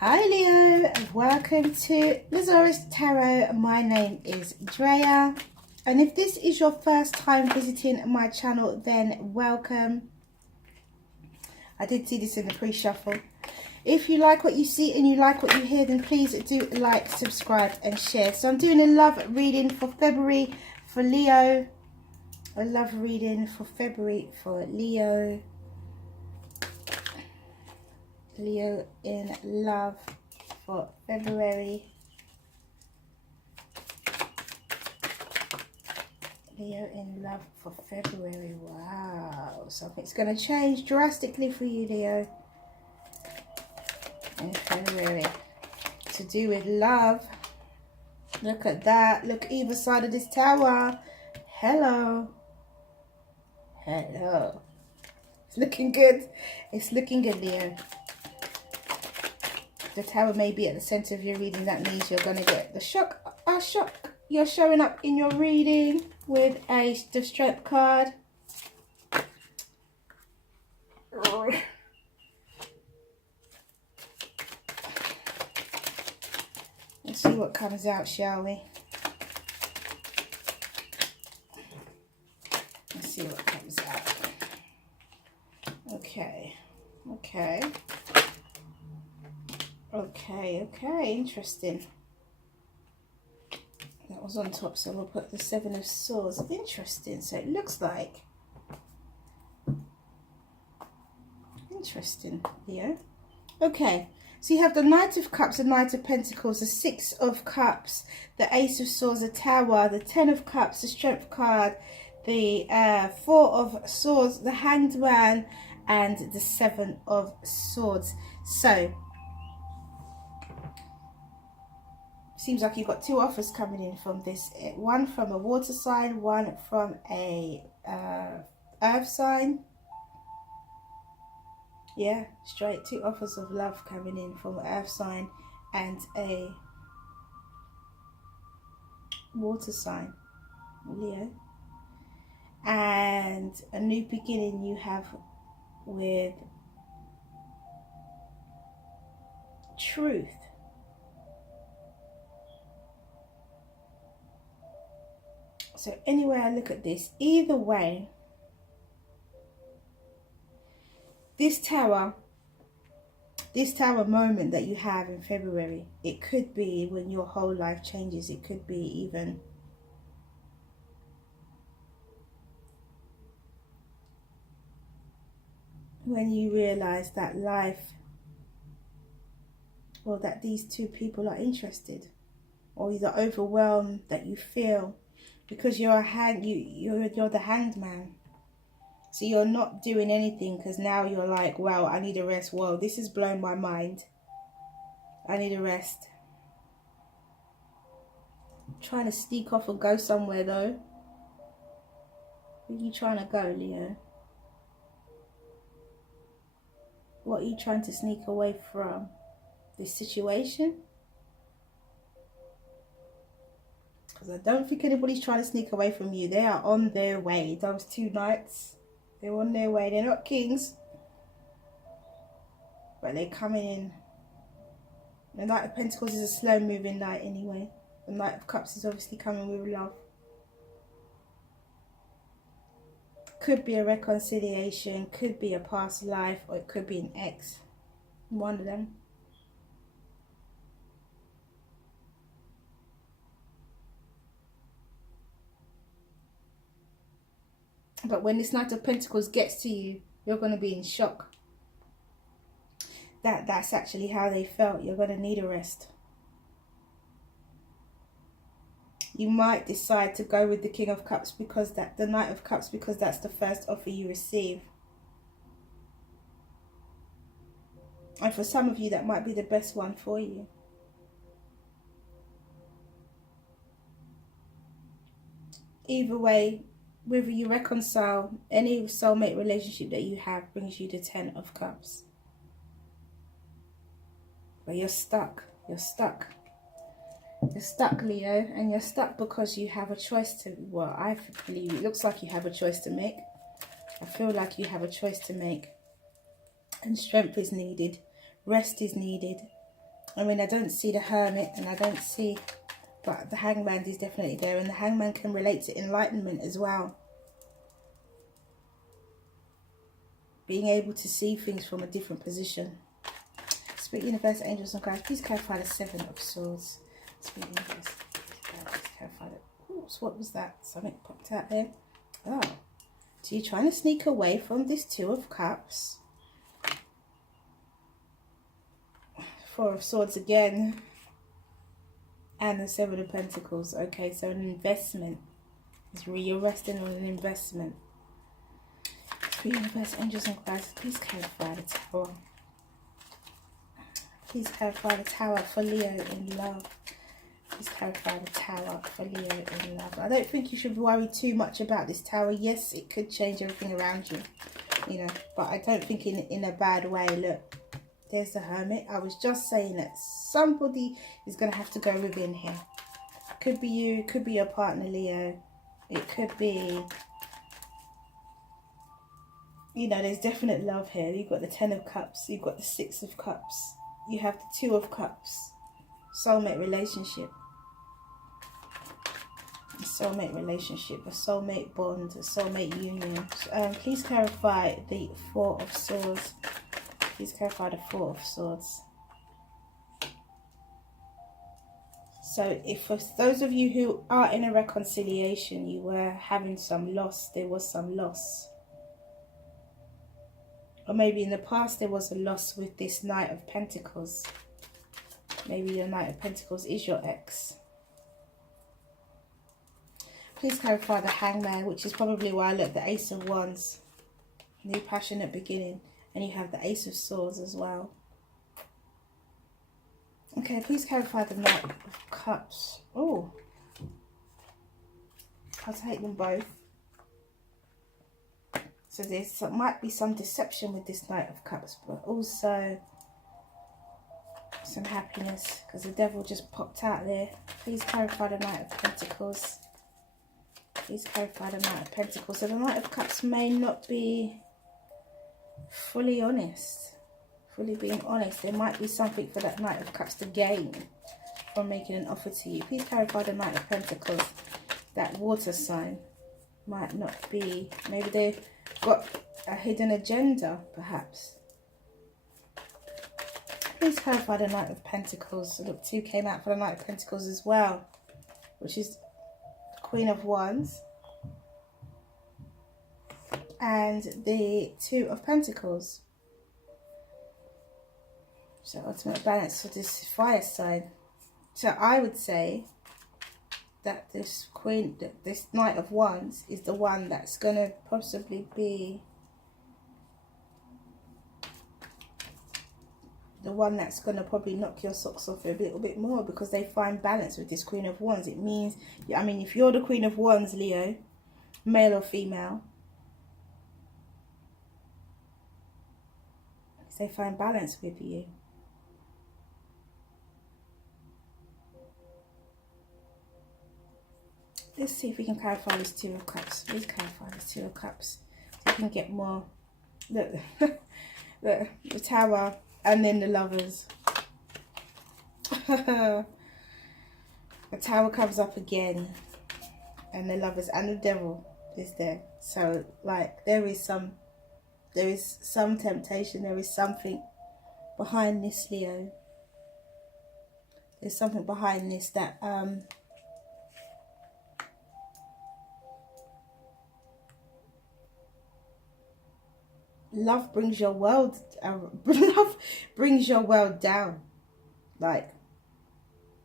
Hi Leo, welcome to the Zarious Tarot. My name is Drea, and if this is your first time visiting my channel, then welcome. I did see this in the pre-shuffle. If you like what you see and you like what you hear, then please do like, subscribe and share. So I'm doing a love reading for February for Leo. A love reading for February for Leo. Leo in love for February. Leo in love for February. Wow, something's going to change drastically for you, Leo, in February. To do with love. Look at that. Look either side of this tower. Hello. Hello. It's looking good. It's looking good, Leo. The tower may be at the center of your reading. That means you're going to get the shock. A shock. You're showing up in your reading with the Strength card. Let's see what comes out, shall we? Let's see what comes out. Okay. Okay. Okay, interesting. That was on top, so we'll put the Seven of Swords. Interesting. So it looks like interesting, Leo. Okay, so you have the Knight of Cups, the Knight of Pentacles, the Six of Cups, the Ace of Swords, the Tower, the Ten of Cups, the Strength card, the Four of Swords, the Hanged Man, and the Seven of Swords. So seems like you've got two offers coming in from this. One from a water sign, one from a earth sign. Yeah, straight. Two offers of love coming in from an earth sign and a water sign, Leo. And a new beginning you have with truth. So anyway I look at this, either way, this tower moment that you have in February, it could be when your whole life changes. It could be even when you realize that life, or that these two people are interested, or the overwhelm that you feel. Because you're the Hanged Man, so you're not doing anything because now you're like, wow, I need a rest. Whoa, this has blown my mind. I need a rest. I'm trying to sneak off and go somewhere though. Where are you trying to go, Leo? What are you trying to sneak away from? This situation? Because I don't think anybody's trying to sneak away from you. They are on their way. Those two knights, they're on their way. They're not kings, but they're coming in. The Knight of Pentacles is a slow moving knight anyway. The Knight of Cups is obviously coming with love. Could be a reconciliation, could be a past life, or it could be an ex. One of them. But when this Knight of Pentacles gets to you, you're going to be in shock. That's actually how they felt. You're going to need a rest. You might decide to go with the King of Cups, because the Knight of Cups, because that's the first offer you receive. And for some of you, that might be the best one for you. Either way, whether you reconcile, any soulmate relationship that you have brings you the Ten of Cups. But you're stuck. You're stuck. You're stuck, Leo. And you're stuck because you have a choice to... Well, I believe it looks like you have a choice to make. I feel like you have a choice to make. And strength is needed. Rest is needed. I mean, I don't see the Hermit, and I don't see, but the Hangman is definitely there, and the Hangman can relate to enlightenment as well. Being able to see things from a different position. Spirit, Universe, Angels and Guides, please clarify the Seven of Swords. Spirit, Universe, please clarify that. Ooh, so what was that? Something popped out there. Oh, so you're trying to sneak away from this Two of Cups. Four of Swords again. And the Seven of Pentacles. Okay, so an investment. You're resting on an investment. Spirit, Universe, Angels and Guides, please clarify the Tower. Please clarify the Tower for Leo in love. Please clarify the Tower for Leo in love. I don't think you should worry too much about this Tower. Yes, it could change everything around you, you know, but I don't think in a bad way. Look, there's the Hermit. I was just saying that somebody is going to have to go within here. Could be you, could be your partner, Leo. It could be, you know, there's definite love here. You've got the Ten of Cups. You've got the Six of Cups. You have the Two of Cups. Soulmate relationship. A soulmate relationship. A soulmate bond. A soulmate union. Please clarify the Four of Swords. Please clarify the Four of Swords. So if for those of you who are in a reconciliation, you were having some loss, there was some loss. Or maybe in the past there was a loss with this Knight of Pentacles. Maybe your Knight of Pentacles is your ex. Please clarify the Hangman, which is probably why I look the Ace of Wands. New passionate beginning. And you have the Ace of Swords as well. Okay, please clarify the Knight of Cups. Oh, I'll take them both. So might be some deception with this Knight of Cups, but also some happiness because the Devil just popped out there. Please clarify the Knight of Pentacles. Please clarify the Knight of Pentacles. So the Knight of Cups may not be fully honest. Fully being honest. There might be something for that Knight of Cups to gain from making an offer to you. Please clarify the Knight of Pentacles. That water sign might not be, maybe they've got a hidden agenda, perhaps. Please clarify the Knight of Pentacles. So look, two came out for the Knight of Pentacles as well, which is Queen of Wands and the Two of Pentacles. So ultimate balance for this fire sign. So I would say that this this Knight of Wands is the one that's going to possibly be the one that's going to probably knock your socks off a little bit more, because they find balance with this Queen of Wands. It means, I mean, if you're the Queen of Wands, Leo, male or female, they find balance with you. Let's see if we can clarify this Two of Cups. Please clarify this Two of Cups so we can get more. Look, the Tower and then the Lovers. The Tower comes up again, and the Lovers and the Devil is there. So like there is some temptation. There is something behind this, Leo. There's something behind this that love brings your world love brings your world down. Like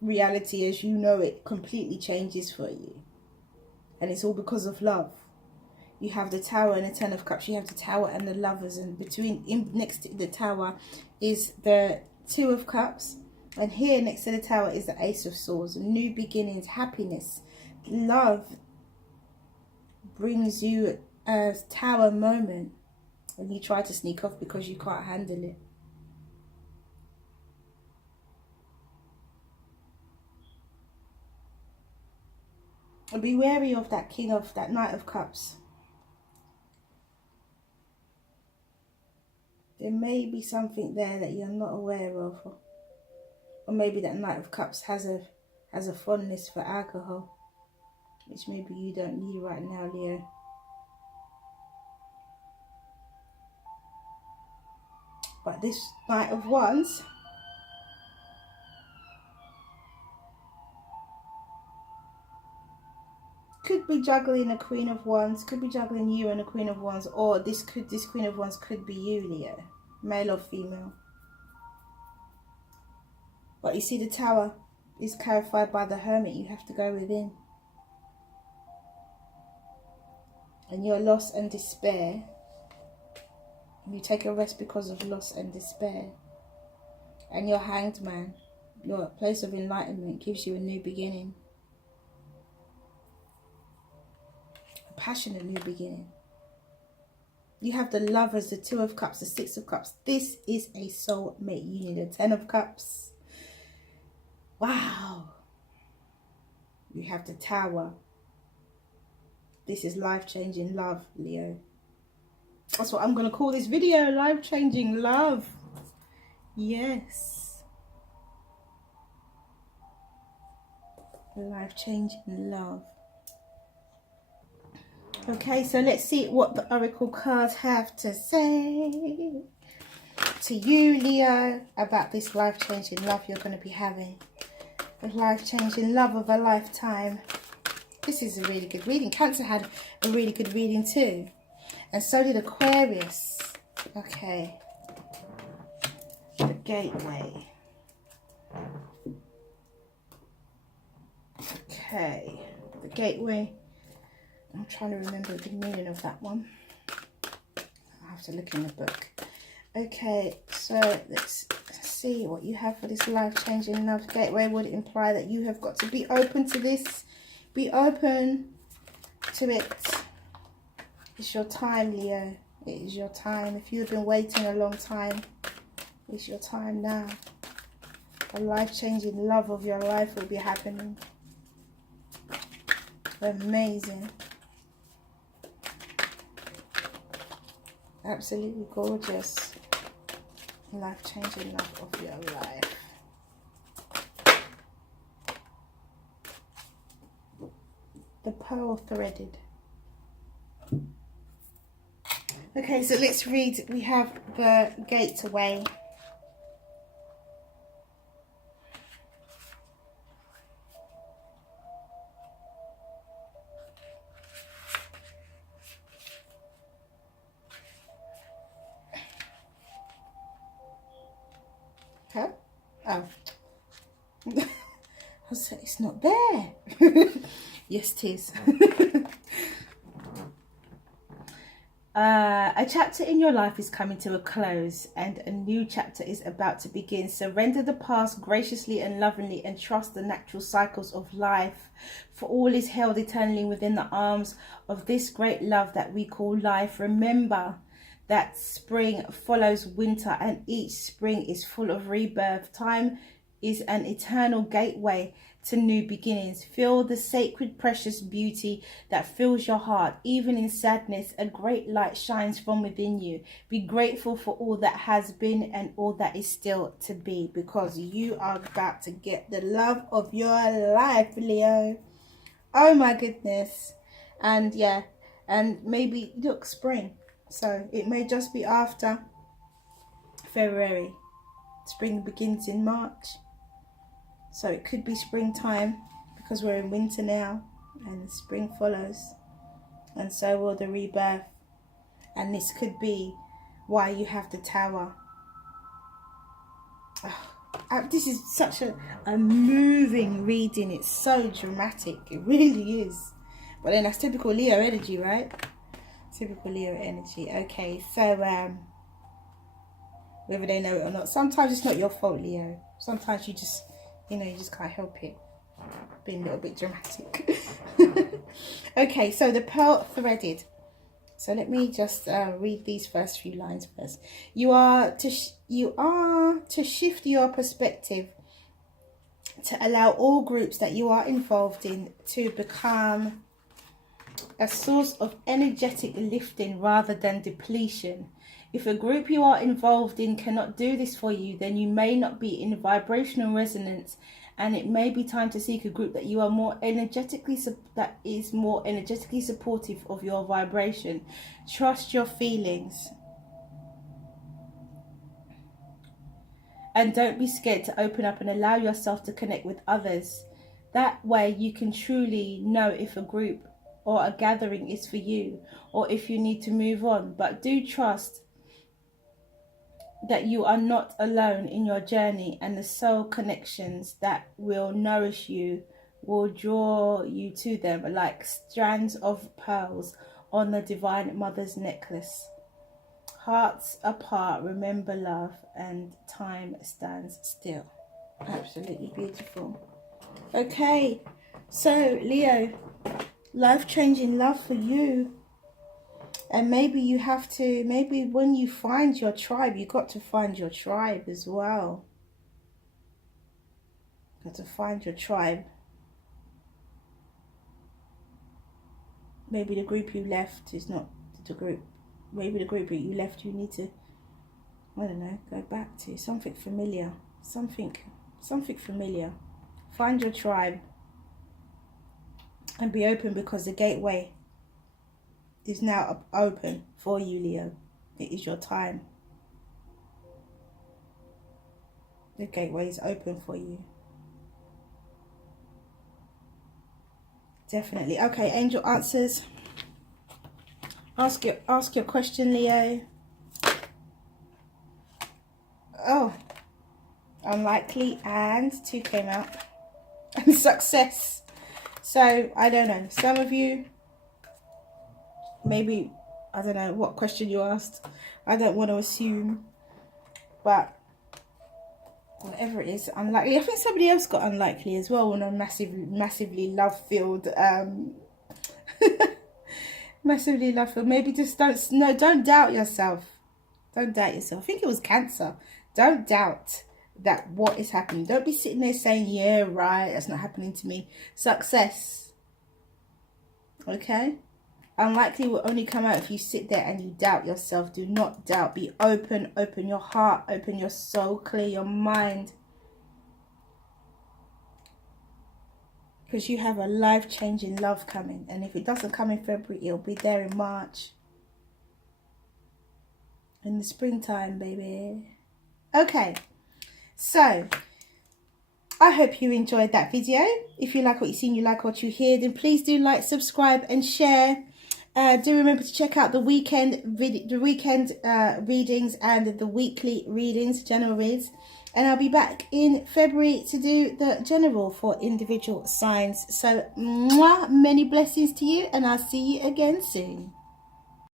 reality as you know it completely changes for you, and it's all because of love. You have the Tower and the Ten of Cups. You have the Tower and the Lovers, and next to the Tower is the Two of Cups, and here next to the Tower is the Ace of Swords. New beginnings, happiness, love brings you a Tower moment, and you try to sneak off because you can't handle it. And be wary of that that Knight of Cups. There may be something there that you're not aware of. Or maybe that Knight of Cups has a fondness for alcohol, which maybe you don't need right now, Leo. But this Knight of Wands could be juggling a Queen of Wands, could be juggling you and a Queen of Wands, or this Queen of Wands could be you, Leo, male or female. But you see, the Tower is clarified by the Hermit. You have to go within. And your loss and despair, you take a rest because of loss and despair. And your Hanged Man, your place of enlightenment, gives you a new beginning. A passionate new beginning. You have the Lovers, the Two of Cups, the Six of Cups. This is a soulmate union. The Ten of Cups. Wow. You have the Tower. This is life-changing love, Leo. That's what I'm going to call this video, life-changing love. Yes. Life-changing love. Okay, so let's see what the Oracle cards have to say to you, Leo, about this life-changing love you're going to be having. The life-changing love of a lifetime. This is a really good reading. Cancer had a really good reading too. And so did Aquarius. Okay. The Gateway. Okay. The Gateway. I'm trying to remember the meaning of that one. I'll have to look in the book. Okay, so let's see what you have for this life-changing love. Gateway would imply that you have got to be open to this. Be open to it. It's your time, Leo. It is your time. If you've been waiting a long time, it's your time now. The life-changing love of your life will be happening. Amazing. Absolutely gorgeous. Life-changing love of your life. The Pearl Threaded. Okay, so let's read. We have the Gateway. Huh? Oh. I said it's not there. Yes, it is. A chapter in your life is coming to a close and a new chapter is about to begin. Surrender the past graciously and lovingly and trust the natural cycles of life, for all is held eternally within the arms of this great love that we call life. Remember that spring follows winter and each spring is full of rebirth. Time is an eternal gateway to new beginnings. Feel the sacred, precious beauty that fills your heart. Even in sadness, a great light shines from within you. Be grateful for all that has been and all that is still to be, because you are about to get the love of your life, Leo. Oh my goodness. And yeah, and maybe look, spring. So it may just be after February. Spring begins in March. So it could be springtime because we're in winter now and spring follows. And so will the rebirth. And this could be why you have the Tower. Oh, this is such a moving reading. It's so dramatic. It really is. But then that's typical Leo energy, right? Typical Leo energy. Okay, so whether they know it or not, sometimes it's not your fault, Leo. Sometimes you just, you know, you just can't help it. Being a little bit dramatic. Okay, so the Pearl Threaded. So let me just read these first few lines first. You are to shift your perspective to allow all groups that you are involved in to become a source of energetic lifting rather than depletion. If a group you are involved in cannot do this for you, then you may not be in vibrational resonance, and it may be time to seek a group that is more energetically supportive of your vibration. Trust your feelings. And don't be scared to open up and allow yourself to connect with others. That way you can truly know if a group or a gathering is for you, or if you need to move on. But do trust that you are not alone in your journey, and the soul connections that will nourish you will draw you to them like strands of pearls on the Divine Mother's necklace. Hearts apart, remember love, and time stands still. Absolutely beautiful. Okay, so Leo, life-changing love for you. And maybe you have to, maybe when you find your tribe, you got to find your tribe as well. Got to find your tribe. Maybe the group you left is not the group. Maybe the group that you left, you need to, I don't know, go back to something familiar. Something familiar. Find your tribe. And be open, because the gateway is now open for you, Leo. It is your time. The gateway is open for you. Definitely. Okay, angel answers. Ask your question, Leo. Oh, unlikely, and 2 came out. And success. So I don't know. Some of you, maybe, I don't know what question you asked. I don't want to assume, but whatever it is, unlikely. I think somebody else got unlikely as well on a massively love-filled, massively love-filled. Maybe just don't doubt yourself. Don't doubt yourself. I think it was Cancer. Don't doubt that what is happening. Don't be sitting there saying, yeah, right, that's not happening to me. Success. Okay? Unlikely will only come out if you sit there and you doubt yourself. Do not doubt. Be open. Open your heart. Open your soul. Clear your mind. Because you have a life-changing love coming. And if it doesn't come in February, it'll be there in March. In the springtime, baby. Okay. So, I hope you enjoyed that video. If you like what you've seen, you like what you hear, then please do like, subscribe and share. Do remember to check out the weekend readings and the weekly readings, general reads. And I'll be back in February to do the general for individual signs. So, mwah, many blessings to you, and I'll see you again soon.